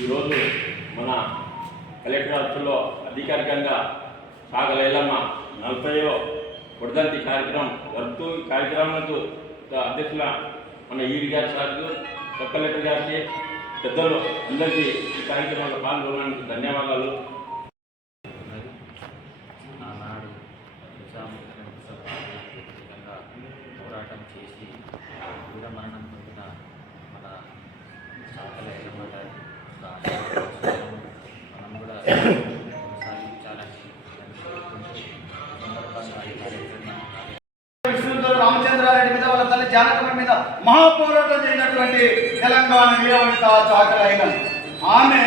ఈరోజు మన కలెక్టర్ ఆఫీసులో అధికారికంగా సాగలేలమ్మ నలభైవ వడదంతి కార్యక్రమం జరుపుతూ ఈ కార్యక్రమంతో అధ్యక్షుల మన ఈడి గారి సార్లు కలెక్టర్ గారికి పెద్దలు అందరికీ ఈ కార్యక్రమంలో పాల్గొనడానికి ధన్యవాదాలు. పోరాటం చేసి విష్ణుతో రామచంద్రారెడ్డి మీద వాళ్ళ తల్లి జానకమ్మ మీద మహాపోరాటం చేసినటువంటి తెలంగాణ వీరవనిత చాకరైన ఆమె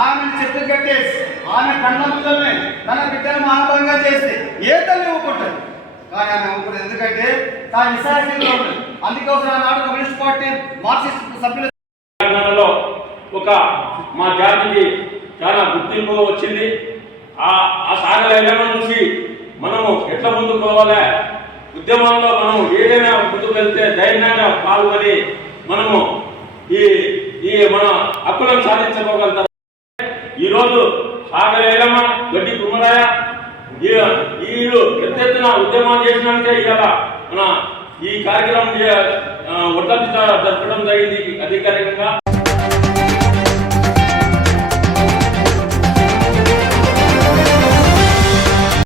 ఆమె చెట్టు కట్టేసి ఆమె కన్నములమే తన బిడ్డను మానవంగా చేసి ఏ తల్లి ఒప్పుకుంటుంది కానీ ఆమె ఊపుకుంటుంది ఎందుకంటే తాను విశాఖలో ఉంది అందుకోసం ఆనాడు కమ్యూనిస్ట్ పార్టీ మార్క్సిస్ట్ సభ్యుల ఒక మా జాతికి చాలా గుర్తింపు వచ్చింది. ఆ సాగర ఎల్లమ్మ నుంచి ఎట్లా ముందుకు పోవాలి? ఉద్యమంలో మనం ఏదైనా ముందుకు వెళ్తే ధైర్యంగా పాల్గొని మనము ఈ ఈ మన హక్కులను సాధించుకోగలుగుతాం. ఈరోజు సాగర గడ్డి కుమ్మరాయ ఈ- వీళ్ళు పెద్ద ఎత్తున ఉద్యమం చేసినాకే ఇవాళ మన ఈ కార్యక్రమం చే- వర్ధంతి జరపడం జరిగింది అధికారికంగా.